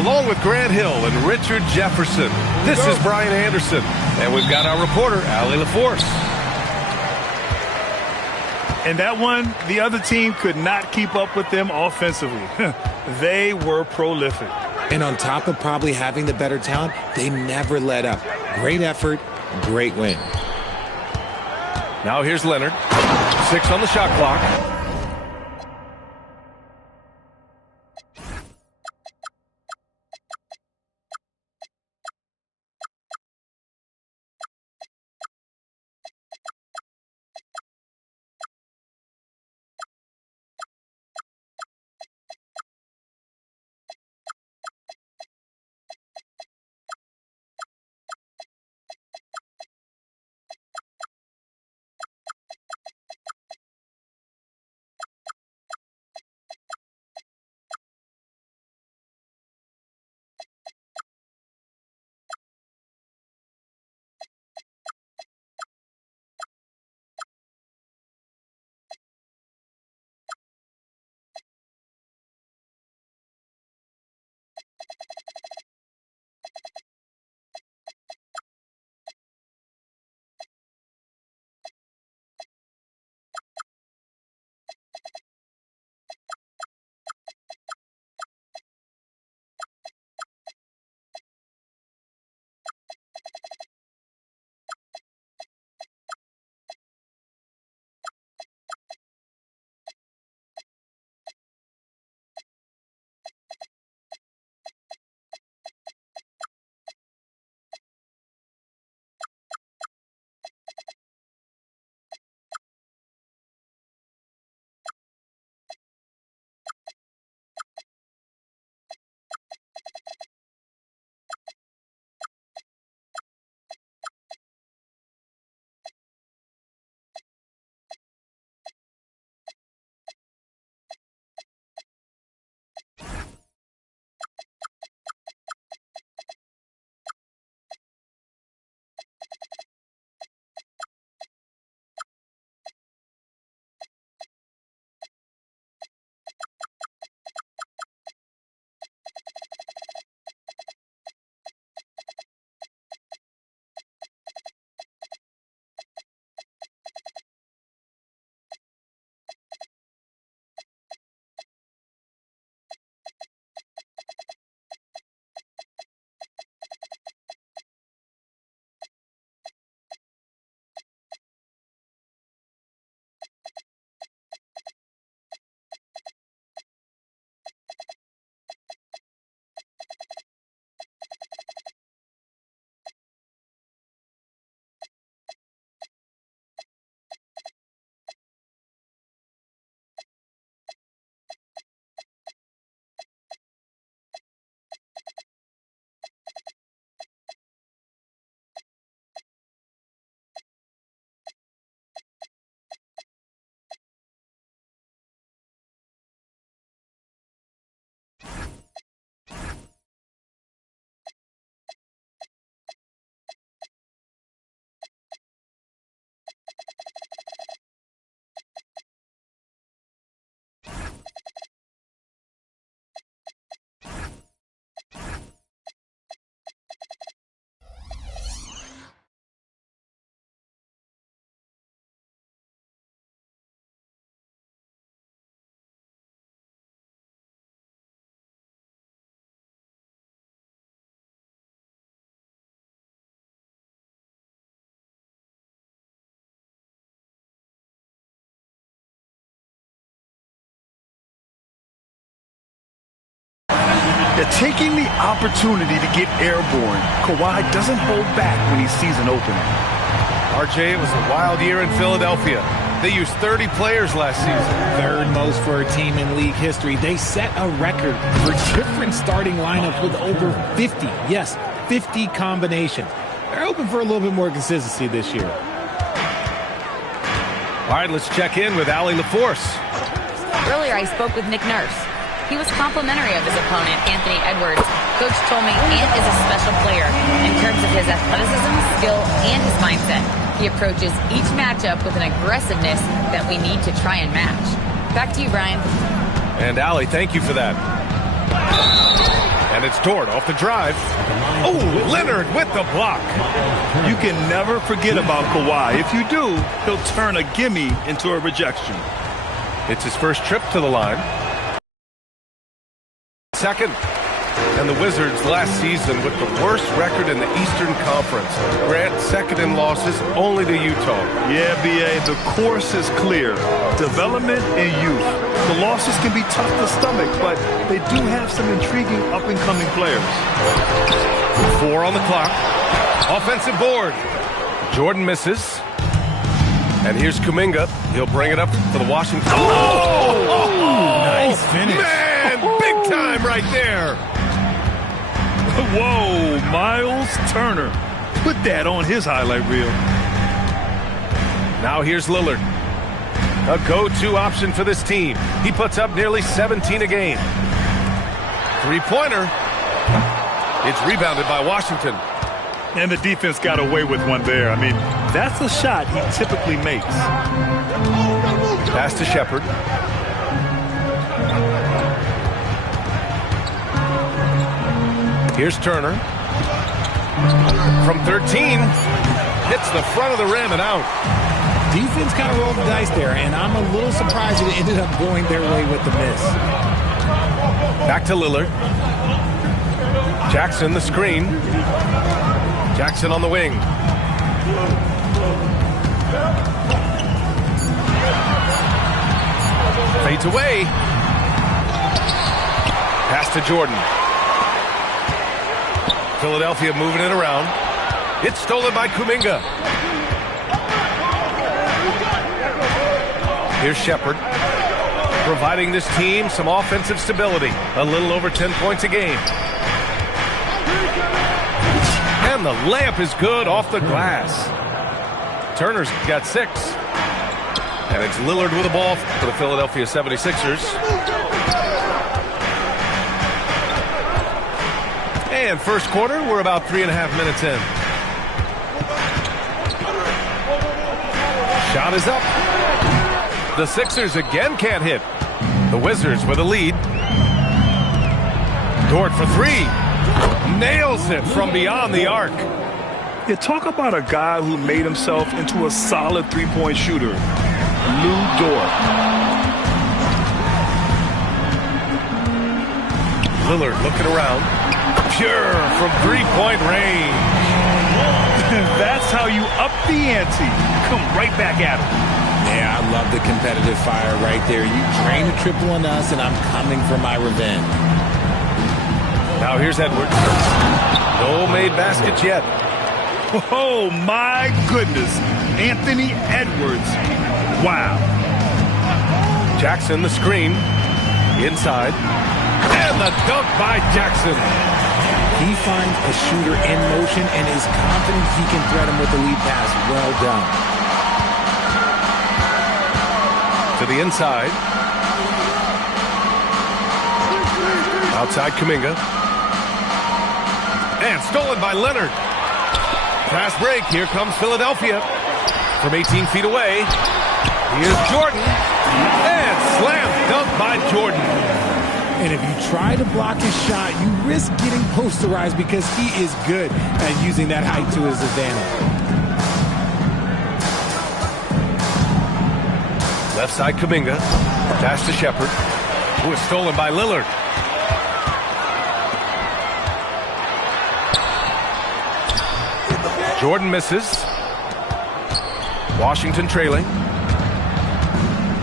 along with Grant Hill and Richard Jefferson. This is Brian Anderson, and we've got our reporter, Allie LaForce. And that one, the other team could not keep up with them offensively. They were prolific. And on top of probably having the better talent, they never let up. Great effort, great win. Now here's Leonard. 6 on the shot clock. Taking the opportunity to get airborne, Kawhi doesn't hold back when he sees an opening. RJ, it was a wild year in Philadelphia. They used 30 players last season. Third most for a team in league history. They set a record for different starting lineups with over 50. Yes, 50 combinations. They're hoping for a little bit more consistency this year. All right, let's check in with Allie LaForce. Earlier, I spoke with Nick Nurse. He was complimentary of his opponent, Anthony Edwards. Coach told me Ant is a special player in terms of his athleticism, skill, and his mindset. He approaches each matchup with an aggressiveness that we need to try and match. Back to you, Brian. And Allie, thank you for that. And it's Dort off the drive. Oh, Leonard with the block. You can never forget about Kawhi. If you do, he'll turn a gimme into a rejection. It's his first trip to the line. Second. And the Wizards last season with the worst record in the Eastern Conference. Grant, second in losses only to Utah. Yeah, BA, the course is clear. Development and youth. The losses can be tough to stomach, but they do have some intriguing up-and-coming players. 4 on the clock. Offensive board. Jordan misses. And here's Kuminga. He'll bring it up for the Washington. Oh, nice finish. Man, big time right there. Whoa, Miles Turner. Put that on his highlight reel. Now here's Lillard. A go-to option for this team. He puts up nearly 17 a game. Three-pointer. It's rebounded by Washington. And the defense got away with one there. I mean, that's a shot he typically makes. Pass to Shepherd. Here's Turner. From 13. Hits the front of the rim and out. Defense kind of rolled the dice there, and I'm a little surprised it ended up going their way with the miss. Back to Lillard. Jackson the screen. Jackson on the wing. Fades away. Pass to Jordan. Philadelphia moving it around. It's stolen by Kuminga. Here's Shepherd, providing this team some offensive stability. A little over 10 points a game. And the layup is good off the glass. Turner's got 6. And it's Lillard with the ball for the Philadelphia 76ers. And first quarter, we're about 3.5 minutes in. Shot is up. The Sixers again can't hit. The Wizards with a lead. Dort for 3. Nails it from beyond the arc. Yeah, talk about a guy who made himself into a solid three-point shooter. Lou Dort. Lillard looking around. Pure from three-point range. That's how you up the ante. Come right back at him. Yeah, I love the competitive fire right there. You drain a triple on us, and I'm coming for my revenge. Now here's Edwards. No made baskets yet. Oh, my goodness. Anthony Edwards. Wow. Jackson the screen. Inside. And the dunk by Jackson. He finds a shooter in motion and is confident he can thread him with the lead pass. Well done. To the inside. Outside Kuminga. And stolen by Leonard. Fast break. Here comes Philadelphia. From 18 feet away. Here's Jordan. And slam dunk by Jordan. And if you try to block his shot, you risk getting posterized because he is good at using that height to his advantage. Left side Kuminga. Pass to Shepherd. Who is stolen by Lillard. Jordan misses. Washington trailing.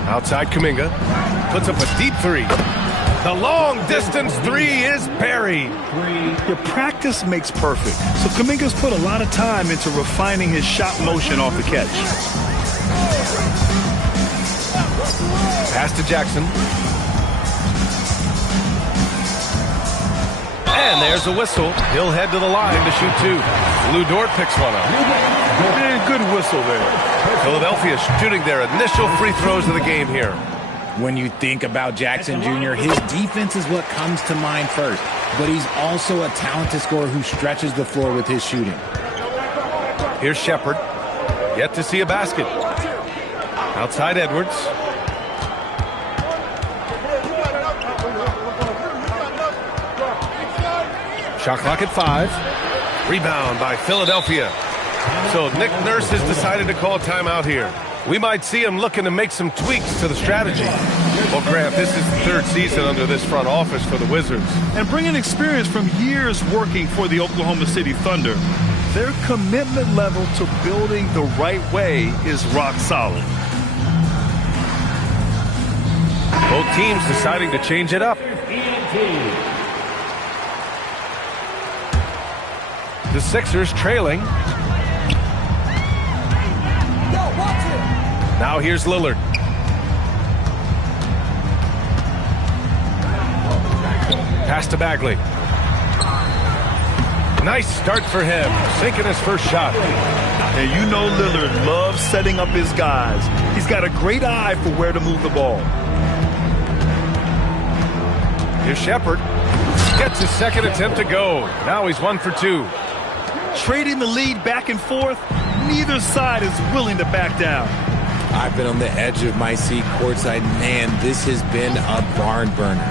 Outside Kuminga. Puts up a deep 3. The long distance 3 is buried. Your practice makes perfect. So Kuminga's put a lot of time into refining his shot motion off the catch. Pass to Jackson. And there's a whistle. He'll head to the line to shoot 2. Lou Dort picks one up. Yeah, good whistle there. Philadelphia shooting their initial free throws of the game here. When you think about Jackson Jr., his defense is what comes to mind first. But he's also a talented scorer who stretches the floor with his shooting. Here's Shepherd. Yet to see a basket. Outside Edwards. Shot clock at 5. Rebound by Philadelphia. So Nick Nurse has decided to call timeout here. We might see him looking to make some tweaks to the strategy. Well, Grant, this is the 3rd season under this front office for the Wizards. And bringing experience from years working for the Oklahoma City Thunder, their commitment level to building the right way is rock solid. Both teams deciding to change it up. The Sixers trailing. Now here's Lillard. Pass to Bagley. Nice start for him, sinking his first shot. And you know Lillard loves setting up his guys. He's got a great eye for where to move the ball. Here's Shepard. Gets his second attempt to go. Now he's 1 for 2. Trading the lead back and forth, neither side is willing to back down. I've been on the edge of my seat courtside. Man, this has been a barn burner.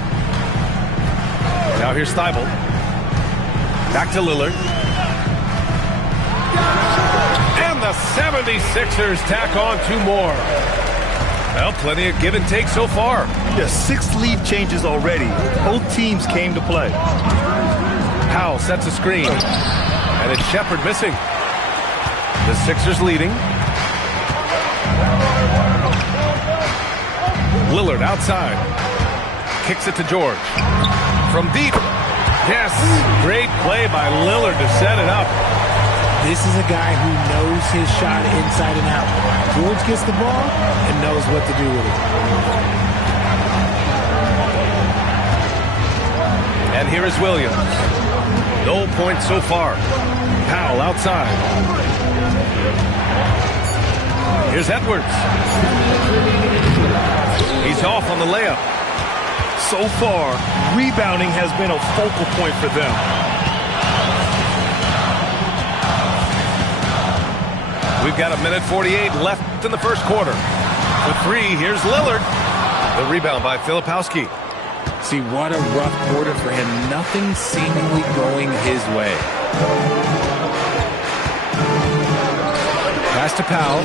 Now here's Thibault. Back to Lillard. And the 76ers tack on 2 more. Well, plenty of give and take so far. Yeah, 6 lead changes already. Both teams came to play. Powell sets a screen. And it's Shepard missing. The Sixers leading. Lillard outside. Kicks it to George. From deep. Yes, great play by Lillard to set it up. This is a guy who knows his shot inside and out. George gets the ball and knows what to do with it. And here is Williams. No points so far. Powell outside. Here's Edwards. He's off on the layup. So far, rebounding has been a focal point for them. We've got 1:48 left in the first quarter. For 3, here's Lillard. The rebound by Filipowski. See, what a rough quarter for him. Nothing seemingly going his way. Pass to Powell.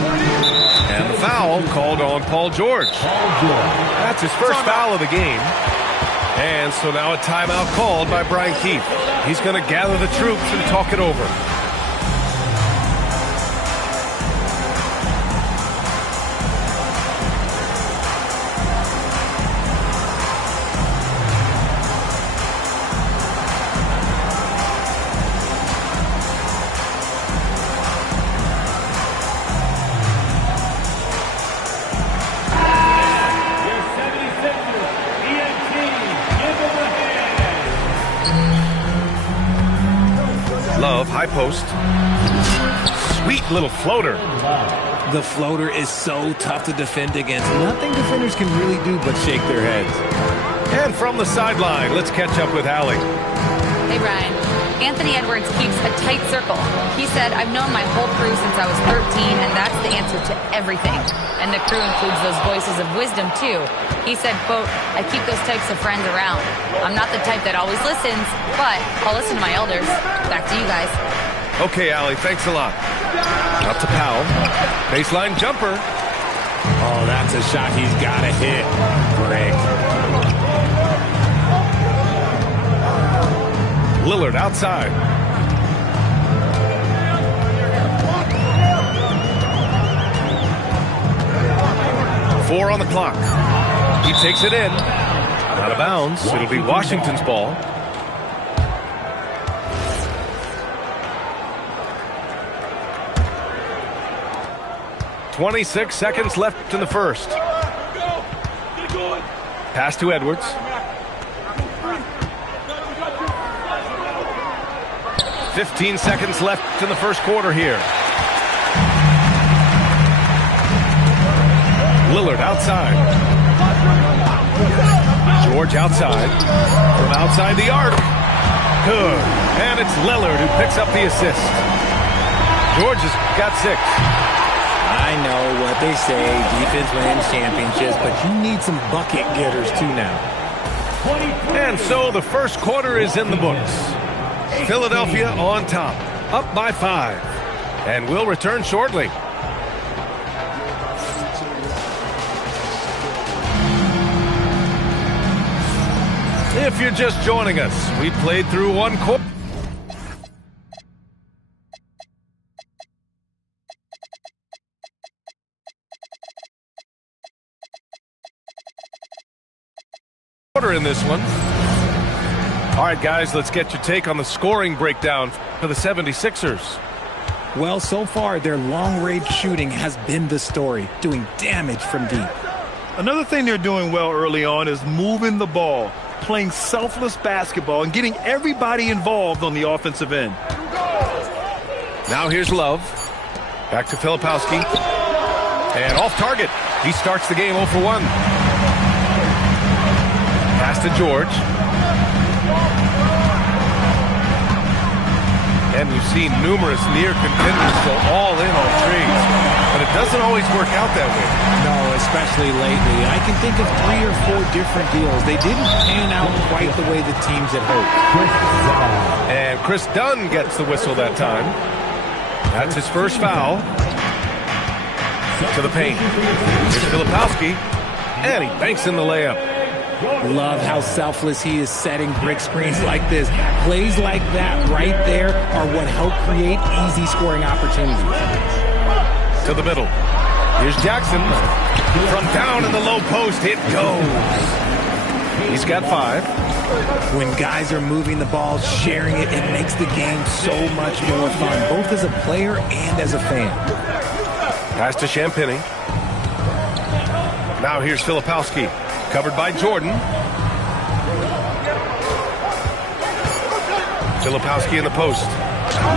And the foul called on Paul George. That's his first foul of the game. And so now a timeout called by Brian Keefe. He's going to gather the troops and talk it over. Love, high post. Sweet little floater. The floater is so tough to defend against. Nothing defenders can really do but shake their heads. And from the sideline, let's catch up with Allie. Hey, Brian. Anthony Edwards keeps a tight circle. He said, I've known my whole crew since I was 13, and that's the answer to everything. And the crew includes those voices of wisdom, too. He said, quote, I keep those types of friends around. I'm not the type that always listens, but I'll listen to my elders. Back to you guys. Okay, Allie, thanks a lot. Up to Powell. Baseline jumper. Oh, that's a shot he's got to hit. Greg. Lillard outside. Four on the clock. He takes it in. Out of bounds. It'll be Washington's ball. .26 seconds left in the first. Pass to Edwards. .15 seconds left in the first quarter here. Lillard outside. George outside. From outside the arc. Good. And it's Lillard who picks up the assist. George has got 6. I know what they say, defense wins championships, but you need some bucket getters too now. And so the first quarter is in the books. Philadelphia on top, up by 5. And we'll return shortly. If you're just joining us, we played through one quarter. In this one. All right, guys, let's get your take on the scoring breakdown for the 76ers. Well, so far, their long-range shooting has been the story, doing damage from deep. Another thing they're doing well early on is moving the ball, playing selfless basketball, and getting everybody involved on the offensive end. Now here's Love. Back to Filipowski. And off target. He starts the game 0 for 1. Pass to George. And we've seen numerous near contenders go all in on trades. But it doesn't always work out that way. No, especially lately. I can think of 3 or 4 different deals. They didn't pan out quite the way the teams had hoped. And Chris Dunn gets the whistle that time. That's his first foul. To the paint. Here's Filipowski. And he banks in the layup. Love how selfless he is setting brick screens like this. Plays like that right there are what help create easy scoring opportunities. To the middle. Here's Jackson. From down in the low post, it goes. He's got 5. When guys are moving the ball, sharing it, it makes the game so much more fun, both as a player and as a fan. Pass to Champagny. Now here's Filipowski. Covered by Jordan. Filipowski in the post.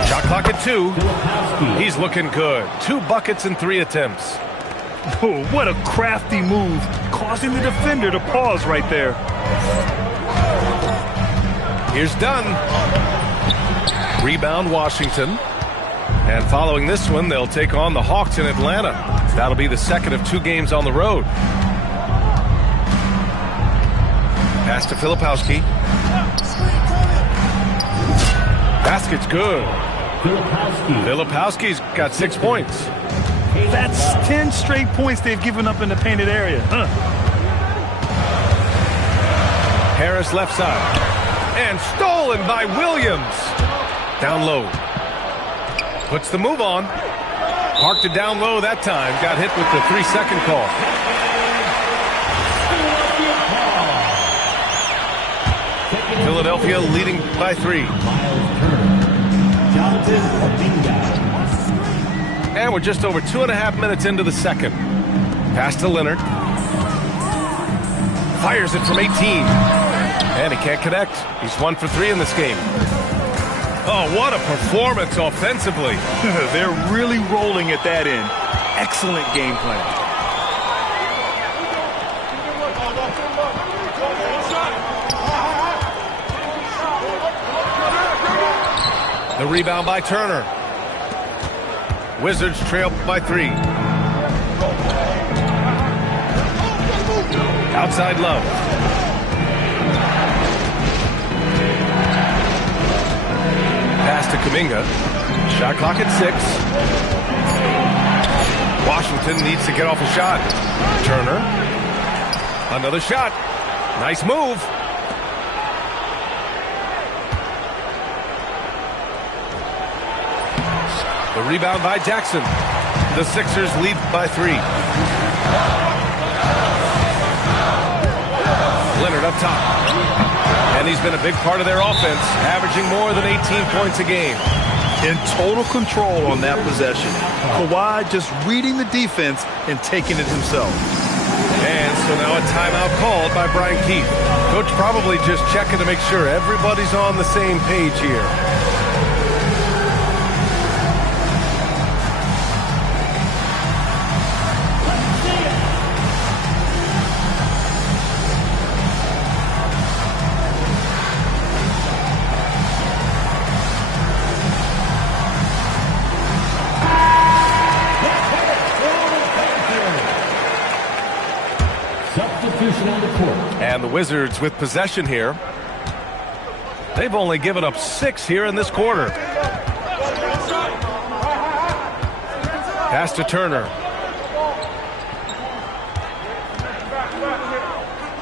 Shot clock at 2. He's looking good. 2 buckets in 3 attempts. Oh, what a crafty move, causing the defender to pause right there. Here's Dunn. Rebound Washington. And following this one, they'll take on the Hawks in Atlanta. That'll be the second of 2 games on the road. Pass to Filipowski. Basket's good. Filipowski's got 6 points. That's 10 straight points they've given up in the painted area. Harris left side. And stolen by Williams. Down low. Puts the move on. Parked it down low that time. Got hit with the 3-second call. Philadelphia leading by 3. And we're just over 2.5 minutes into the second. Pass to Leonard. Fires it from 18. And he can't connect. He's 1 for 3 in this game. Oh, what a performance offensively. They're really rolling at that end. Excellent game plan. The rebound by Turner. Wizards trail by 3. Outside Love. Pass to Kuminga. Shot clock at 6. Washington needs to get off a shot. Turner. Another shot. Nice move. The rebound by Jackson. The Sixers lead by 3. Leonard up top. And he's been a big part of their offense, averaging more than 18 points a game. In total control on that possession. Kawhi just reading the defense and taking it himself. And so now a timeout called by Brian Keith. Coach probably just checking to make sure everybody's on the same page here. And the Wizards with possession here. They've only given up 6 here in this quarter. Pass to Turner.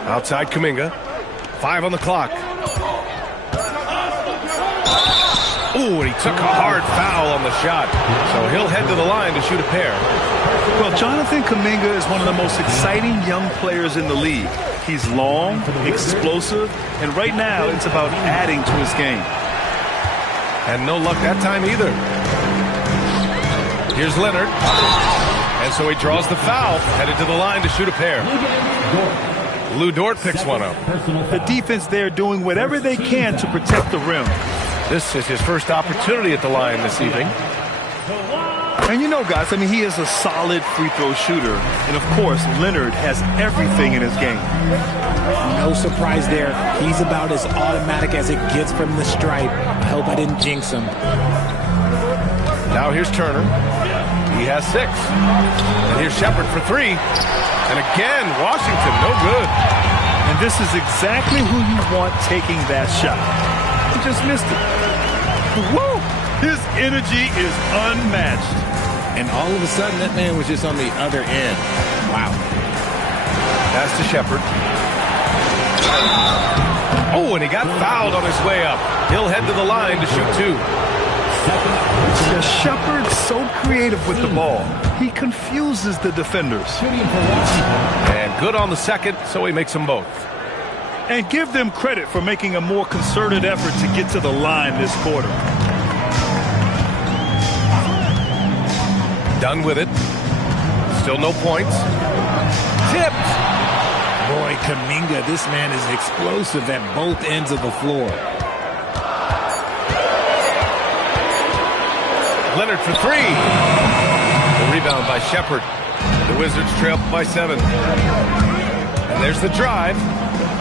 Outside Kuminga. 5 on the clock. Ooh, and he took a hard foul on the shot. So he'll head to the line to shoot a pair. Well, Jonathan Kuminga is one of the most exciting young players in the league. He's long, explosive, and right now it's about adding to his game. And no luck that time either. Here's Leonard. And so he draws the foul, headed to the line to shoot a pair. Lou Dort picks one up. The defense there doing whatever they can to protect the rim. This is his first opportunity at the line this evening. And you know, guys, I mean, he is a solid free throw shooter. And, of course, Leonard has everything in his game. No surprise there. He's about as automatic as it gets from the stripe. I hope I didn't jinx him. Now here's Turner. He has 6. And here's Shepard for 3. And again, Washington, no good. And this is exactly who you want taking that shot. He just missed it. Woo! His energy is unmatched. And all of a sudden, that man was just on the other end. Wow. Pass to Shepard. Oh, and he got fouled on his way up. He'll head to the line to shoot 2. Shepard's so creative with the ball. He confuses the defenders. And good on the second, so he makes them both. And give them credit for making a more concerted effort to get to the line this quarter. Done with it. Still no points. Tipped. Boy, Kuminga, this man is explosive at both ends of the floor. Leonard for 3. The rebound by Shepard. The Wizards trail by 7. And there's the drive.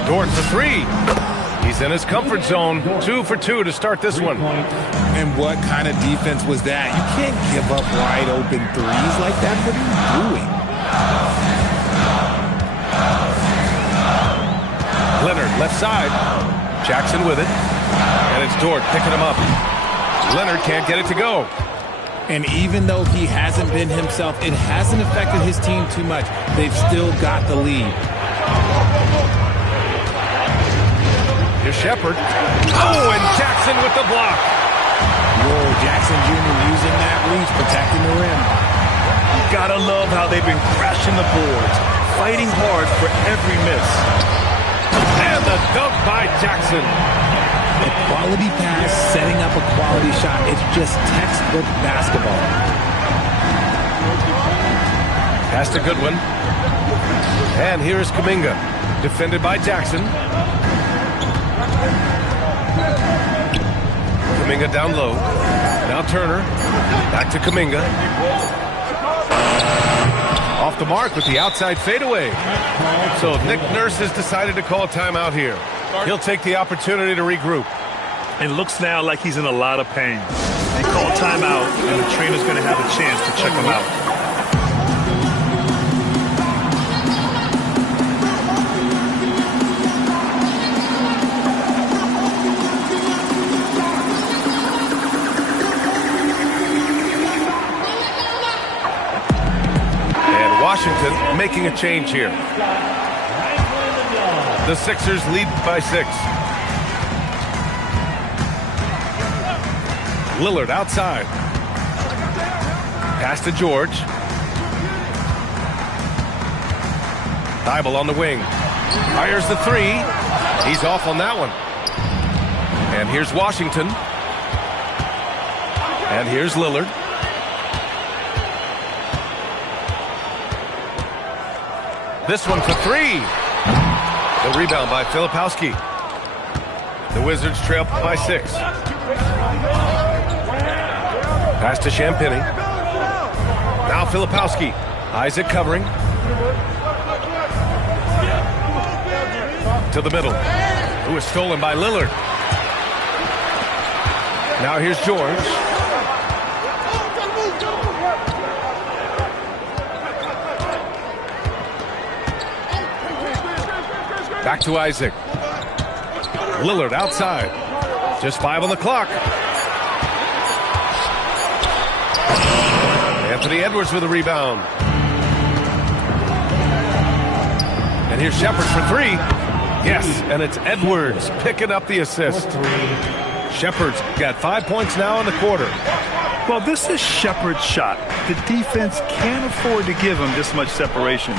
Dort for 3. He's in his comfort zone. 2 for 2 to start this one. And what kind of defense was that? You can't give up wide open threes like that. What are you doing? Leonard left side. Jackson with it. And it's Dort picking him up. Leonard can't get it to go. And even though he hasn't been himself, it hasn't affected his team too much. They've still got the lead. Here's Shepard. Oh, and Jackson with the block. Whoa, Jackson Jr. using that reach, protecting the rim. You gotta love how they've been crashing the boards, fighting hard for every miss. And the dunk by Jackson. A quality pass, setting up a quality shot. It's just textbook basketball. Pass to Goodwin. And here is Kuminga. Defended by Jackson. Kuminga down low. Now Turner. Back to Kuminga. Off the mark with the outside fadeaway. So Nick Nurse has decided to call a timeout here. He'll take the opportunity to regroup. It looks now like he's in a lot of pain. They call timeout, and the trainer's going to have a chance to check him out. And Washington making a change here. The Sixers lead by 6. Lillard outside. Pass to George. Thibault on the wing. Fires the 3. He's off on that one. And here's Washington. And here's Lillard. This one for 3. The rebound by Filipowski. The Wizards trail by 6. Pass to Champagny. Now Filipowski. Isaac covering. To the middle. Who is stolen by Lillard. Now here's George. Back to Isaac. Lillard outside. Just 5 on the clock. Anthony Edwards with a rebound. And here's Shepherd for 3. Yes, and it's Edwards picking up the assist. Shepherd's got 5 points now in the quarter. Well, this is Shepherd's shot. The defense can't afford to give him this much separation.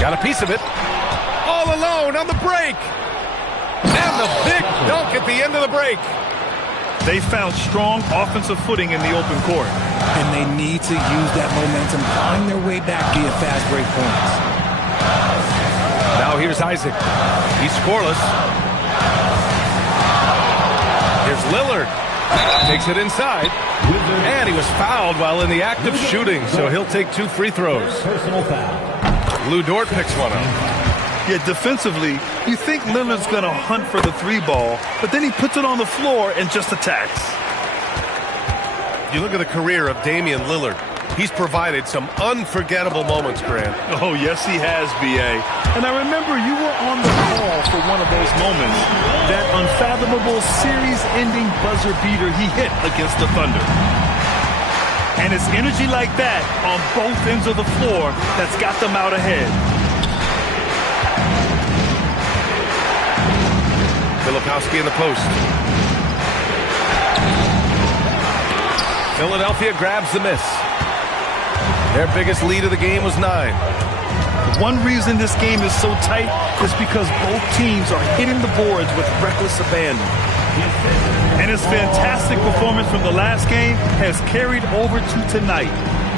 Got a piece of it. All alone on the break. And the big dunk at the end of the break. They found strong offensive footing in the open court. And they need to use that momentum, find their way back via fast break points. Now here's Isaac. He's scoreless. Here's Lillard. Takes it inside. And he was fouled while in the act of shooting, so he'll take 2 free throws. Lou Dort picks one up. Yeah, defensively, you think Lillard's going to hunt for the 3 ball, but then he puts it on the floor and just attacks. You look at the career of Damian Lillard. He's provided some unforgettable moments, Grant. Oh, yes, he has, B.A. And I remember you were on the call for one of those moments, that unfathomable series-ending buzzer beater he hit against the Thunder. And it's energy like that on both ends of the floor that's got them out ahead. Filipowski in the post. Philadelphia grabs the miss. Their biggest lead of the game was 9. One reason this game is so tight is because both teams are hitting the boards with reckless abandon. And his fantastic performance from the last game has carried over to tonight.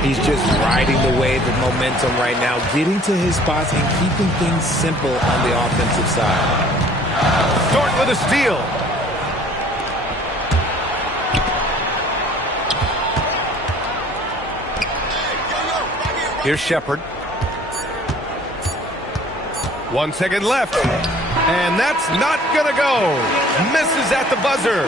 He's just riding the wave of momentum right now, getting to his spots and keeping things simple on the offensive side. Dort with a steal. Here's Shepherd. 1 second left. And that's not going to go. Misses at the buzzer.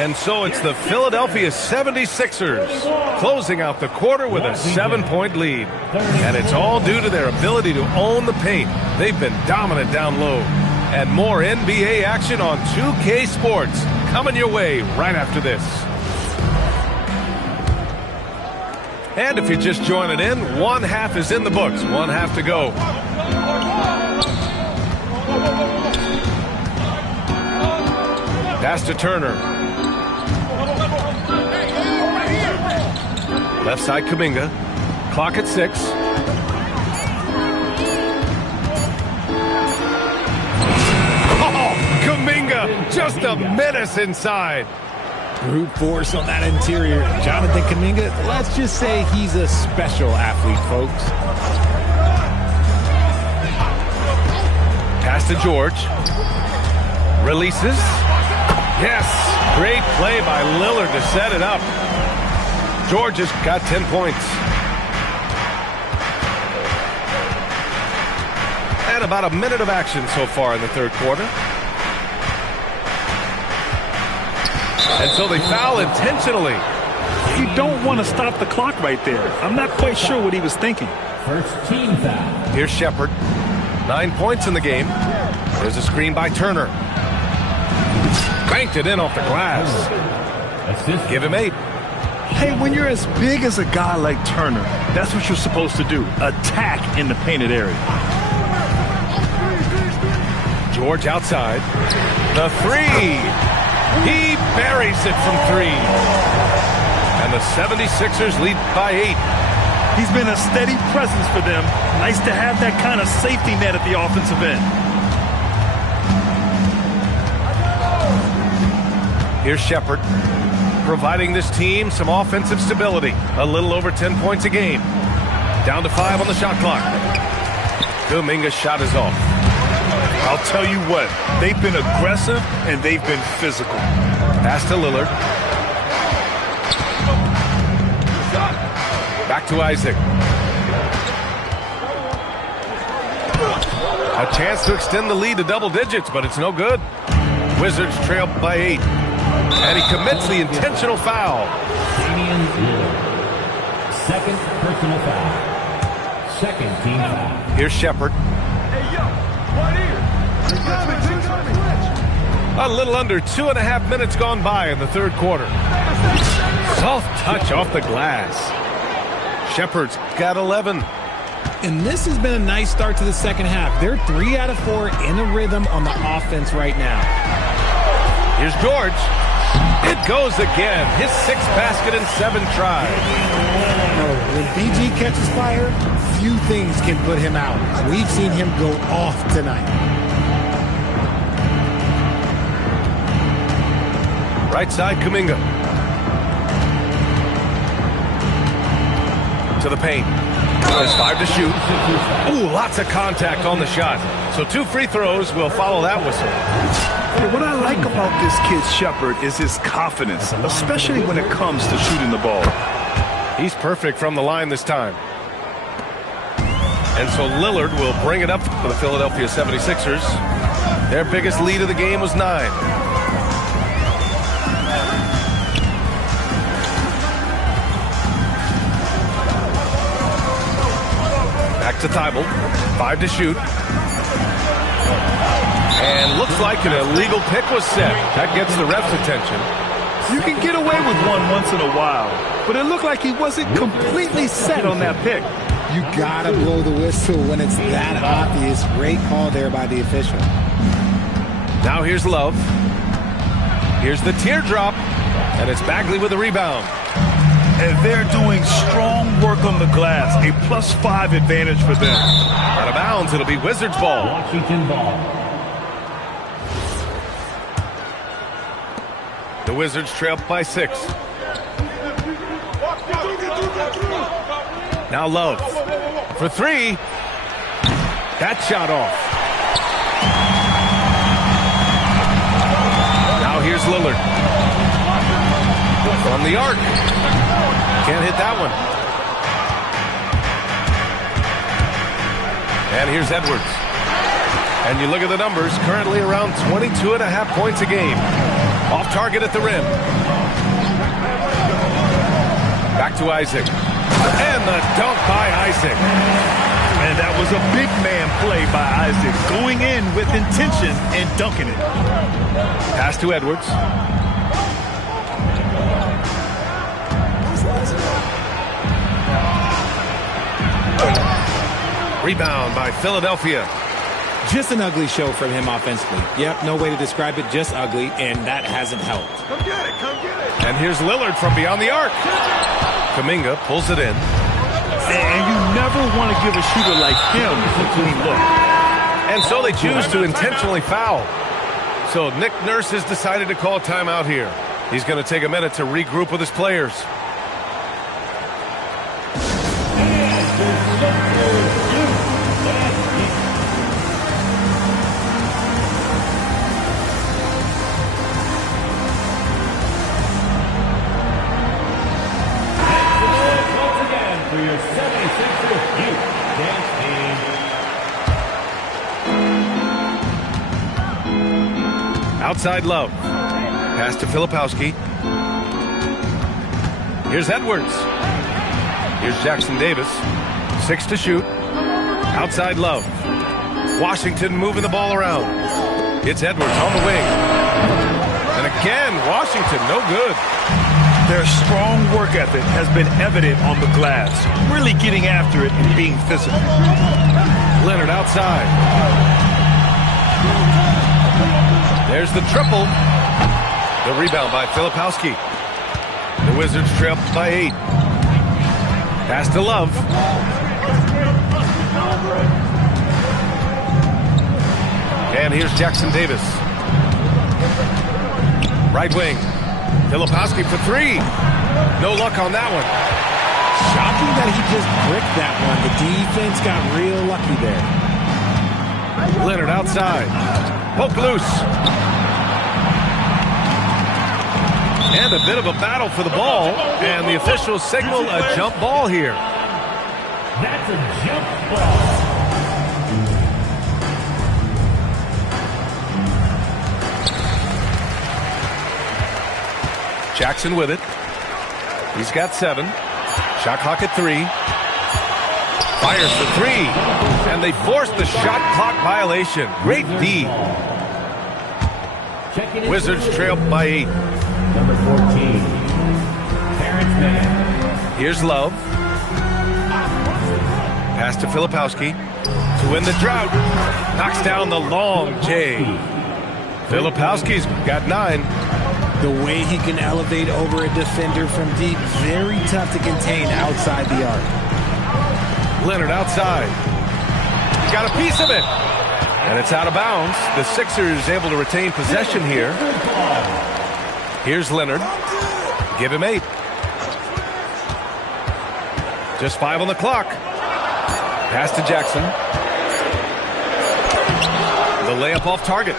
And so it's the Philadelphia 76ers closing out the quarter with a 7-point lead. And it's all due to their ability to own the paint. They've been dominant down low. And more NBA action on 2K Sports coming your way right after this. And if you're just joining in, 1 half is in the books. 1 half to go. Pass to Turner. Left side Kuminga. Clock at 6. Just a menace inside. Brute force on that interior. Jonathan Kuminga, let's just say he's a special athlete, folks. Pass to George. Releases. Yes. Great play by Lillard to set it up. George has got 10 points. And about a minute of action so far in the third quarter. And so they foul intentionally. You don't want to stop the clock right there. I'm not quite sure what he was thinking. First team foul. Here's Shepherd. 9 points in the game. There's a screen by Turner. Banked it in off the glass. Assist. Give him 8. Hey, when you're as big as a guy like Turner, that's what you're supposed to do. Attack in the painted area. George outside. The 3. He buries it from 3. And the 76ers lead by 8. He's been a steady presence for them. Nice to have that kind of safety net at the offensive end. Here's Shepherd, providing this team some offensive stability. A little over 10 points a game. Down to 5 on the shot clock. Kuminga's shot is off. I'll tell you what, they've been aggressive and they've been physical. Pass to Lillard. Back to Isaac. A chance to extend the lead to double digits, but it's no good. Wizards trail by 8. And he commits the intentional foul. Damian Lillard. Second personal foul. Second team foul. Here's Shepherd. Hey, yo, right here. A little under 2.5 minutes gone by in the third quarter. Soft touch off the glass. Shepard's got 11. And this has been a nice start to the second half. They're 3 out of 4 in a rhythm on the offense right now. Here's George. It goes again. His 6th basket in 7 tries. When BG catches fire, few things can put him out. We've seen him go off tonight. Right side, Kuminga. To the paint. There's 5 to shoot. Ooh, lots of contact on the shot. So 2 free throws will follow that whistle. What I like about this kid, Shepard, is his confidence, especially when it comes to shooting the ball. He's perfect from the line this time. And so Lillard will bring it up for the Philadelphia 76ers. Their biggest lead of the game was 9. Back to Thibault. 5 to shoot. And looks like an illegal pick was set. That gets the ref's attention. You can get away with one once in a while, but it looked like he wasn't completely set on that pick. You gotta blow the whistle when it's that obvious. Great call there by the official. Now here's Love. Here's the teardrop. And it's Bagley with the rebound. And they're doing strong work on the glass. A +5 advantage for them. Out of bounds, it'll be Wizards ball. Washington ball. The Wizards trail by 6. Now Love for 3. That shot off. Now here's Lillard. From the arc. Can't hit that one. And here's Edwards. And you look at the numbers, currently around 22.5 points a game. Off target at the rim. Back to Isaac. And the dunk by Isaac. And that was a big man play by Isaac. Going in with intention and dunking it. Pass to Edwards. Rebound by Philadelphia. Just an ugly show from him offensively. Yep, no way to describe it, just ugly, and that hasn't helped. Come get it, come get it. And here's Lillard from beyond the arc. Kuminga pulls it in. And you never want to give a shooter like him a clean look. And so they choose to intentionally foul. So Nick Nurse has decided to call timeout here. He's going to take a minute to regroup with his players. Outside Love. Pass to Filipowski. Here's Edwards. Here's Jackson Davis. 6 to shoot. Outside Love. Washington moving the ball around. It's Edwards on the wing. And again, Washington, no good. Their strong work ethic has been evident on the glass. Really getting after it and being physical. Leonard outside. There's the triple. The rebound by Filipowski. The Wizards trail by 8. Pass to Love. And here's Jackson Davis. Right wing. Filipowski for 3. No luck on that one. Shocking that he just bricked that one. The defense got real lucky there. Leonard outside. Poke loose. And a bit of a battle for the ball. And the officials signal a jump ball here. That's a jump ball. Jackson with it. He's got 7. Shot clock at 3. Fires for 3. And they forced the shot clock violation. Great D. Checking in Wizards trail by 8. number 14, Terrence Mann. Here's Love. Pass to Filipowski to win the drought. Knocks down the long J. Filipowski's got 9. The way he can elevate over a defender from deep, very tough to contain outside the arc. Leonard outside. Got a piece of it. And it's out of bounds. The Sixers able to retain possession here. Here's Leonard. Give him 8. Just 5 on the clock. Pass to Jackson. The layup off target.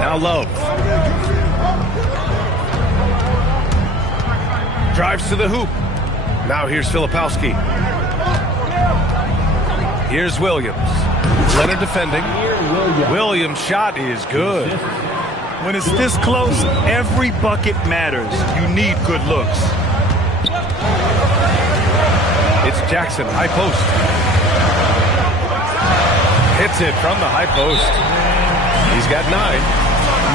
Now Love. Drives to the hoop. Now here's Filipowski. Here's Williams. Leonard defending. Williams' shot is good. When it's this close, every bucket matters. You need good looks. It's Jackson, high post. Hits it from the high post. He's got 9.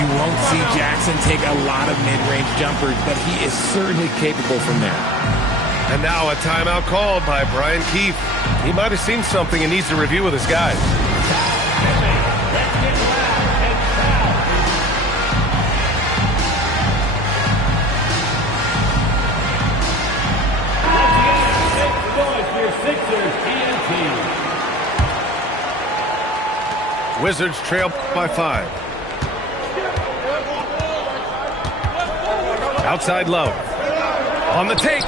You won't see Jackson take a lot of mid-range jumpers, but he is certainly capable from there. And now a timeout called by Brian Keefe. He might have seen something and needs to review with his guys. Wizards trail by 5. Outside Love. On the take.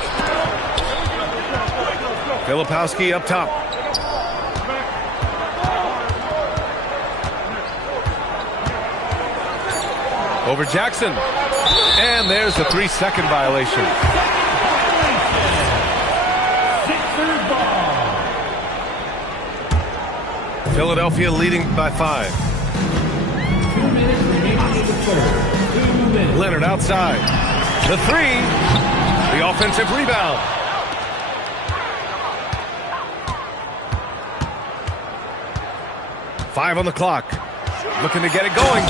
Filipowski up top. Over Jackson. And there's a 3-second violation. Philadelphia leading by 5. 2 minutes remaining in the third. 2 minutes. Leonard outside. The 3. The offensive rebound. Five on the clock. Looking to get it going.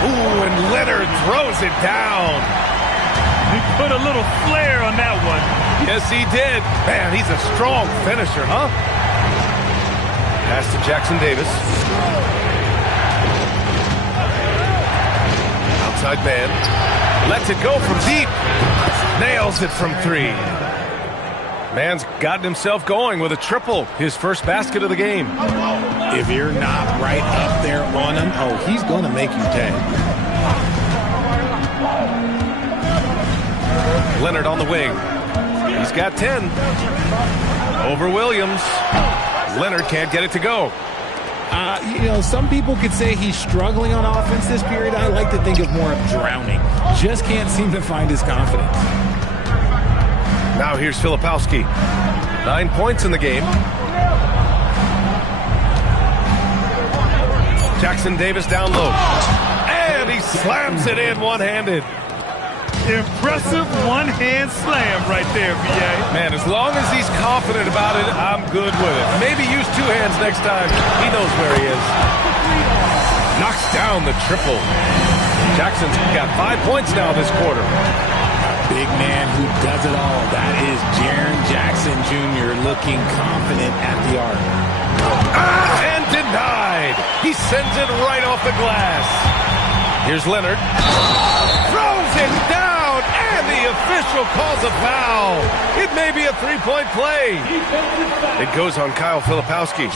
Ooh, and Leonard throws it down. He put a little flair on that one. Yes, he did. Man, he's a strong finisher, huh? Pass to Jackson Davis. Outside man. Lets it go from deep. Nails it from 3. Man's gotten himself going with a triple. His first basket of the game. If you're not right up there on him, oh, he's going to make you pay. Leonard on the wing. He's got 10. Over Williams. Leonard can't get it to go. Some people could say he's struggling on offense this period. I like to think of more of drowning. Just can't seem to find his confidence. Now here's Filipowski. 9 points in the game. Jackson Davis down low. And he slams it in one-handed. Impressive one-hand slam right there, BA. Man, as long as he's confident about it, I'm good with it. Maybe use 2 hands next time. He knows where he is. Knocks down the triple. Jackson's got 5 points now this quarter. Big man who does it all. That is Jaren Jackson Jr. looking confident at the arc. And denied. He sends it right off the glass. Here's Leonard. Throws it down. And the official calls a foul. It may be a 3-point play. It goes on Kyle Filipowski.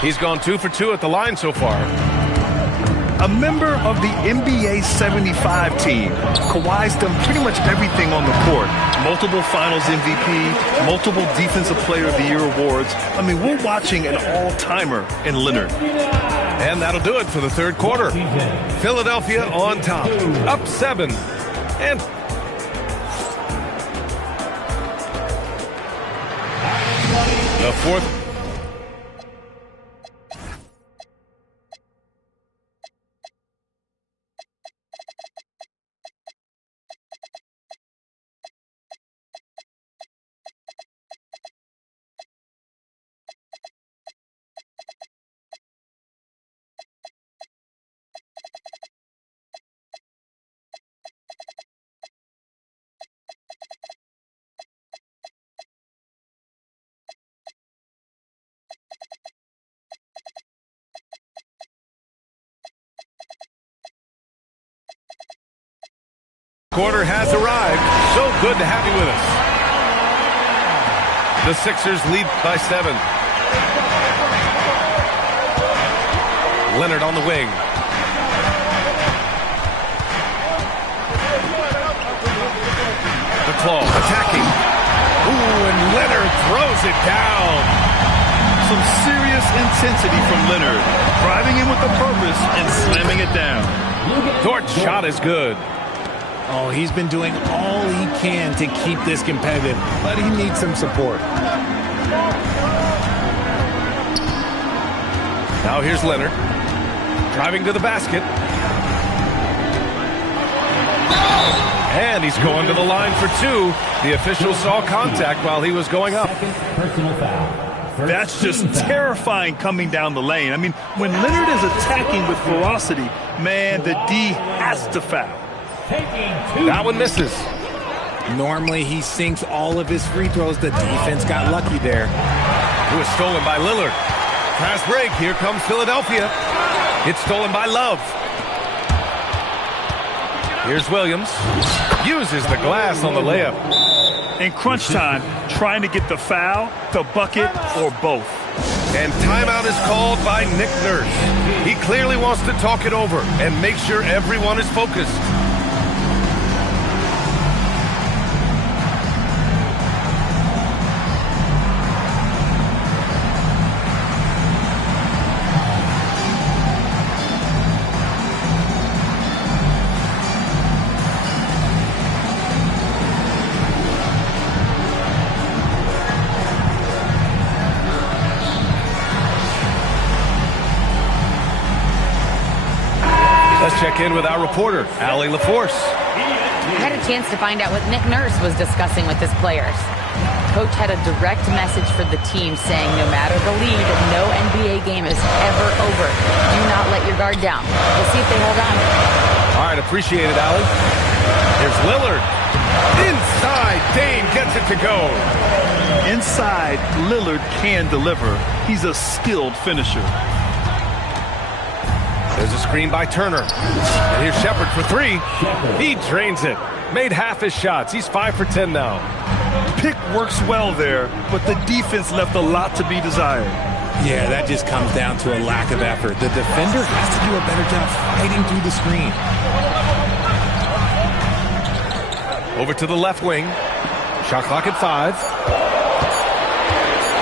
He's gone 2 for 2 at the line so far. A member of the NBA 75 team, Kawhi's done pretty much everything on the court. Multiple Finals MVP, multiple Defensive Player of the Year awards. I mean, we're watching an all-timer in Leonard. And that'll do it for the third quarter. Philadelphia on top, up 7. And the fourth quarter has arrived. So good to have you with us. The Sixers lead by 7. Leonard on the wing. The claw attacking. Ooh, and Leonard throws it down. Some serious intensity from Leonard, driving in with a purpose and slamming it down. Dort's shot is good. Oh, he's been doing all he can to keep this competitive, but he needs some support. Now here's Leonard, driving to the basket. And he's going to the line for 2. The official saw contact while he was going up. Personal foul. That's just terrifying coming down the lane. I mean, when Leonard is attacking with ferocity, man, the D has to foul. That one misses. Normally, he sinks all of his free throws. The defense got lucky there. It was stolen by Lillard. Fast break. Here comes Philadelphia. It's stolen by Love. Here's Williams. Uses the glass on the layup. In crunch time, trying to get the foul, the bucket, or both. And timeout is called by Nick Nurse. He clearly wants to talk it over and make sure everyone is focused. Check in with our reporter, Allie LaForce. I had a chance to find out what Nick Nurse was discussing with his players. Coach had a direct message for the team saying no matter the lead, no NBA game is ever over. Do not let your guard down. We'll see if they hold on. All right, appreciate it, Allie. Here's Lillard. Inside, Dame gets it to go. Inside, Lillard can deliver. He's a skilled finisher. There's a screen by Turner. And here's Shepard for 3. He drains it. Made half his shots. He's 5 for 10 now. Pick works well there, but the defense left a lot to be desired. Yeah, that just comes down to a lack of effort. The defender has to do a better job fighting through the screen. Over to the left wing. Shot clock at 5.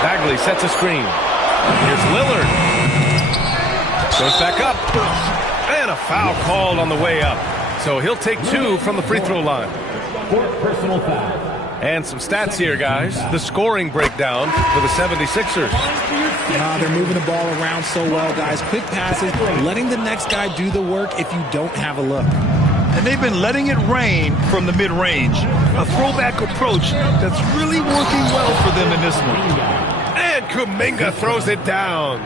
Bagley sets a screen. Here's Lillard. Goes back up. And a foul called on the way up. So he'll take 2 from the free throw line. Personal foul. And some stats here, guys. The scoring breakdown for the 76ers. They're moving the ball around so well, guys. Quick passes, letting the next guy do the work if you don't have a look. And they've been letting it rain from the mid-range. A throwback approach that's really working well for them in this one. And Kuminga throws it down.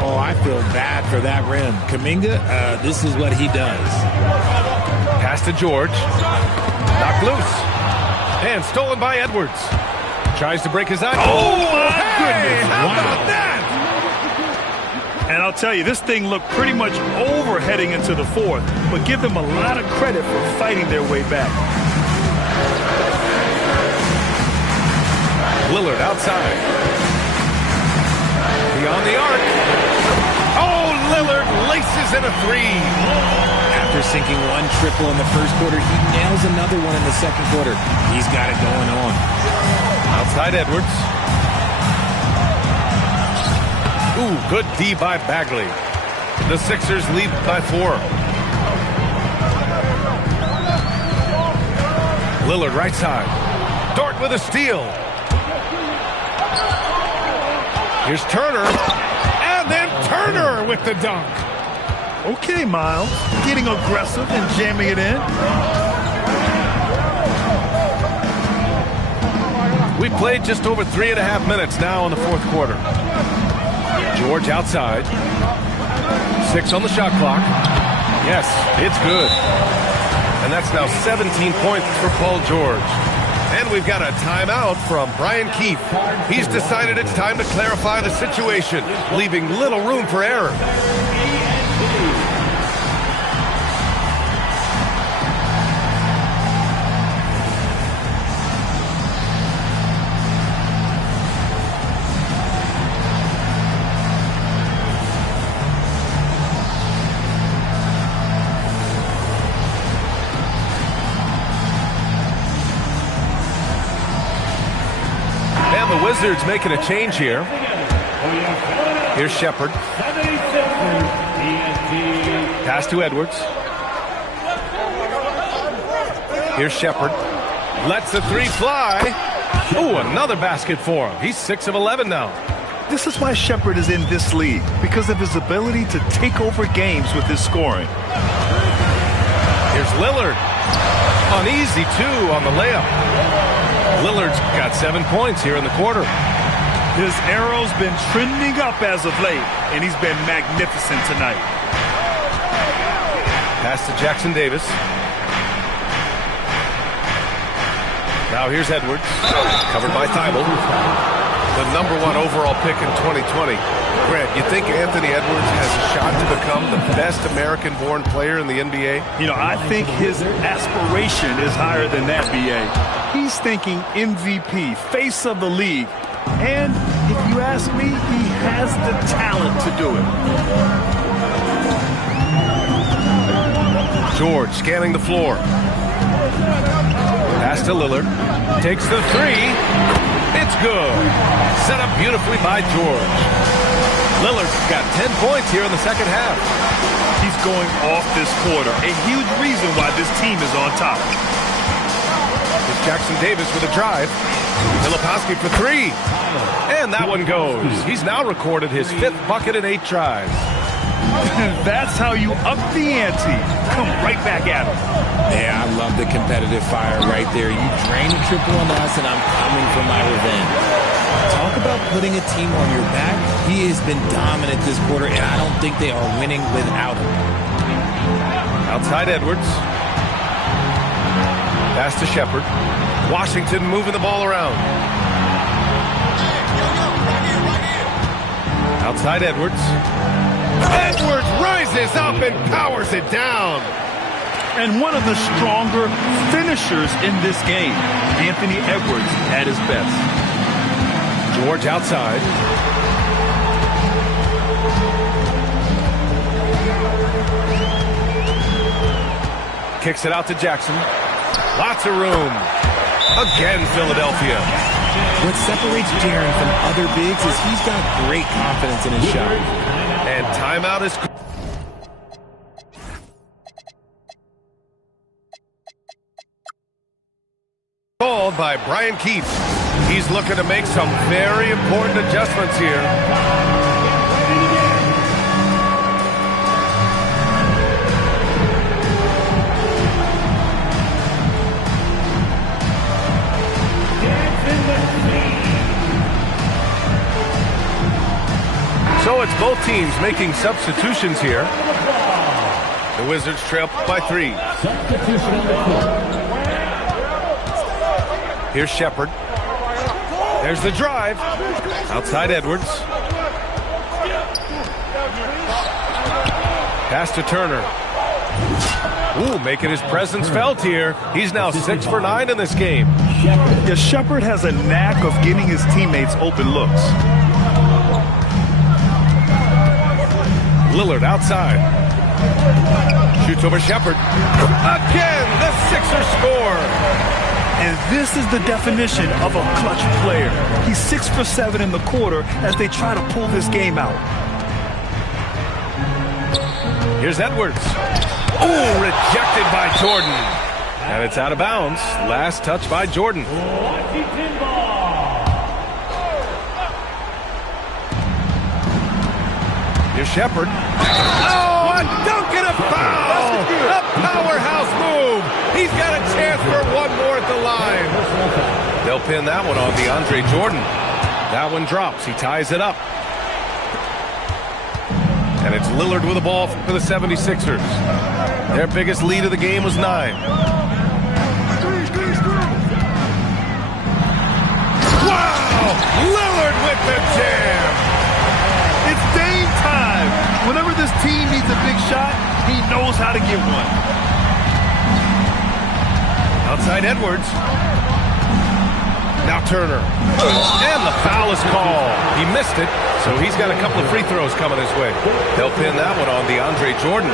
Oh, I feel bad for that rim. Kuminga, this is what he does. Pass to George. Knocked loose. And stolen by Edwards. Tries to break his eye. Oh, my goodness. How about that? And I'll tell you, this thing looked pretty much over heading into the 4th, but give them a lot of credit for fighting their way back. Lillard outside. Beyond the arc. Oh, Lillard laces in a 3. After sinking one triple in the first quarter, he nails another one in the second quarter. He's got it going on. Outside Edwards. Ooh, good D by Bagley. The Sixers lead by 4. Lillard right side. Dort with a steal. Here's Turner. And then Turner with the dunk. Okay, Miles. Getting aggressive and jamming it in. We played just over 3.5 minutes now in the 4th quarter. George outside. 6 on the shot clock. Yes, it's good. And that's now 17 points for Paul George. And we've got a timeout from Brian Keefe. He's decided it's time to clarify the situation, leaving little room for error. Wizards making a change here. Here's Shepard. Pass to Edwards. Here's Shepard. Lets the three fly. Oh, another basket for him. He's 6 of 11 now. This is why Shepard is in this league, because of his ability to take over games with his scoring. Here's Lillard. Uneasy, too, on the layup. Lillard's got 7 points here in the quarter. His arrow's been trending up as of late, and he's been magnificent tonight. Pass to Jackson Davis. Now here's Edwards. Covered by Thibault. The #1 overall pick in 2020. Grant, you think Anthony Edwards has a shot to become the best American-born player in the NBA? You know, I think his aspiration is higher than that, BA. He's thinking MVP, face of the league. And if you ask me, he has the talent to do it. George scanning the floor. Pass to Lillard. Takes the three. It's good. Set up beautifully by George. Lillard's got 10 points here in the second half. He's going off this quarter. A huge reason why this team is on top. It's Jackson Davis with a drive. Filipowski for three. And that one goes. He's now recorded his 5th bucket in 8 tries. That's how you up the ante. Come right back at him. Yeah, I love the competitive fire right there. You drain a triple on us, and I'm coming for my revenge. Talk about putting a team on your back. He has been dominant this quarter, and I don't think they are winning without him. Outside Edwards. Pass to Shepard. Washington moving the ball around. Outside Edwards. Edwards rises up and powers it down. And one of the stronger finishers in this game, Anthony Edwards at his best. George outside. Kicks it out to Jackson. Lots of room. Again, Philadelphia. What separates Jaren from other bigs is he's got great confidence in his shot. And timeout is called by Brian Keith. He's looking to make some very important adjustments here. So it's both teams making substitutions here. The Wizards trail by 3. Here's Shepard. There's the drive. Outside Edwards. Pass to Turner. Ooh, making his presence felt here. He's now 6 for 9 in this game. Yeah, Shepard has a knack of getting his teammates open looks. Lillard outside. Shoots over Shepard. Again, the Sixers score. And this is the definition of a clutch player. He's 6 for 7 in the quarter as they try to pull this game out. Here's Edwards. Oh, rejected by Jordan. And it's out of bounds. Last touch by Jordan. Here's Shepard. Oh, a dunk and a foul! A powerhouse move. He's got a chance for one more at the line. They'll pin that one on DeAndre Jordan. That one drops. He ties it up. And it's Lillard with the ball for the 76ers. Their biggest lead of the game was 9. Wow! Lillard with the jam! It's Dame time. Whenever this team needs a big shot, he knows how to get one. Outside Edwards. Now Turner. And the foul is called. He missed it, so he's got a couple of free throws coming his way. They'll pin that one on DeAndre Jordan.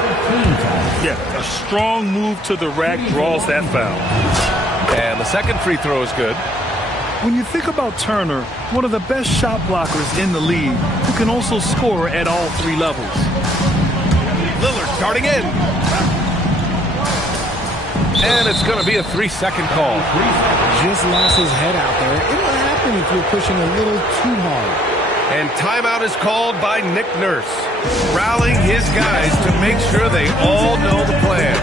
Yeah, a strong move to the rack draws that foul. And the second free throw is good. When you think about Turner, one of the best shot blockers in the league, who can also score at all three levels. Lillard starting in. And it's going to be a 3-second call. Just lost his head out there. It'll happen if you're pushing a little too hard. And timeout is called by Nick Nurse, rallying his guys to make sure they all know the plan.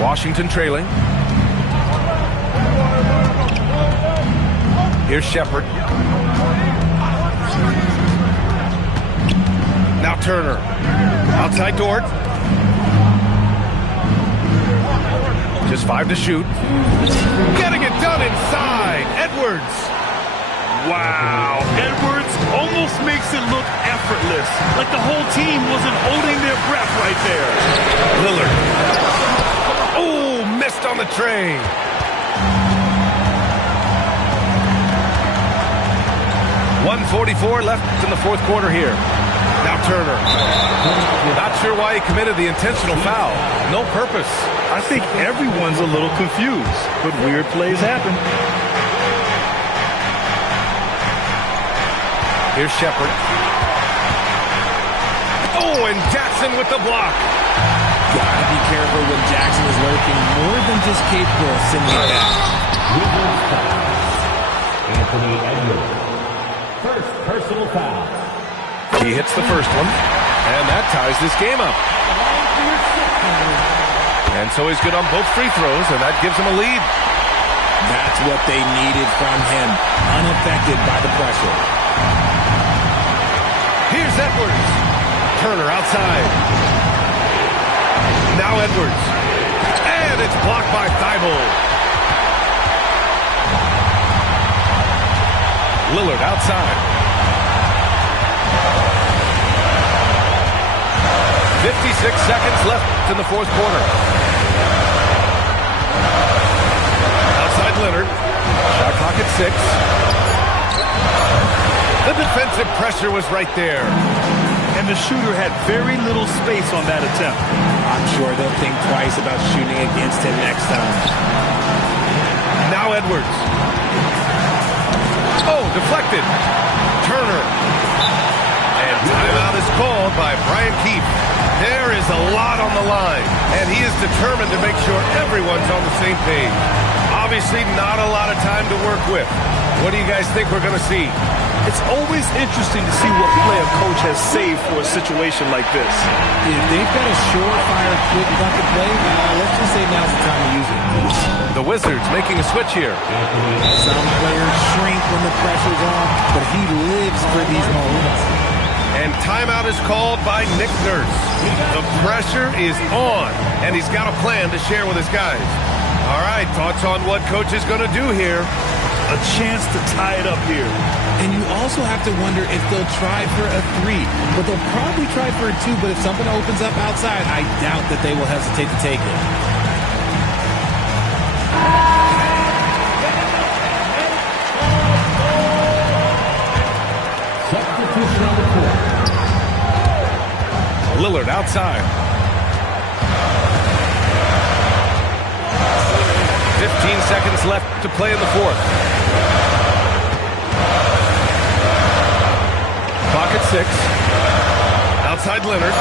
Washington trailing. Here's Shepard. Now Turner. Outside Dort. Just 5 to shoot. Getting it done inside. Edwards. Wow. Edwards almost makes it look effortless. Like the whole team wasn't holding their breath right there. Lillard. Oh, missed on the train. .144 left in the fourth quarter here. Now Turner. Not sure why he committed the intentional foul. No purpose. I think everyone's a little confused, but weird plays happen. Here's Shepard. Oh, and Jackson with the block. Gotta be careful when Jackson is lurking more than just capable of sending it back. Anthony Edwards. First personal foul. He hits the first one, and that ties this game up. And so he's good on both free throws, and that gives him a lead. That's what they needed from him, unaffected by the pressure. Here's Edwards. Turner outside. Now Edwards. And it's blocked by Thibault. Lillard outside. 56 seconds left in the fourth quarter. Outside Leonard. Shot clock at 6. The defensive pressure was right there. And the shooter had very little space on that attempt. I'm sure they'll think twice about shooting against him next time. Now Edwards. Oh, deflected. Turner. And timeout is called by Brian Keefe. There is a lot on the line, and he is determined to make sure everyone's on the same page. Obviously, not a lot of time to work with. What do you guys think we're going to see? It's always interesting to see what play a coach has saved for a situation like this. If they've got a surefire, quick bucket play, let's just say now's the time to use it. The Wizards making a switch here. Some players shrink when the pressure's on, but he lives for these moments. And timeout is called by Nick Nurse. The pressure is on, and he's got a plan to share with his guys. All right, thoughts on what coach is going to do here? A chance to tie it up here. And you also have to wonder if they'll try for a 3. But they'll probably try for a 2, but if something opens up outside, I doubt that they will hesitate to take it. Substitution on the court. Lillard outside. 15 seconds left to play in the fourth. Clock at 6. Outside Leonard.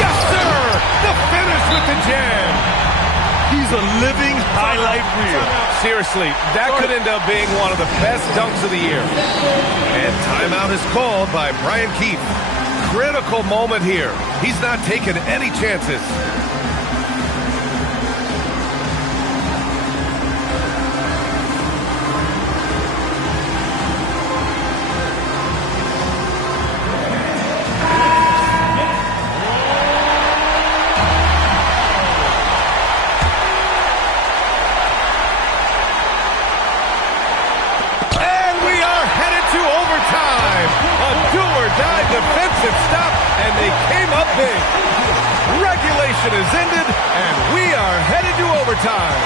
Yes, sir! The finish with the jam. He's a living highlight reel. Seriously, that could end up being one of the best dunks of the year. And timeout is called by Brian Keefe. Critical moment here. He's not taking any chances. Defensive stop, and they came up big. Regulation possession is ended, and we are headed to overtime.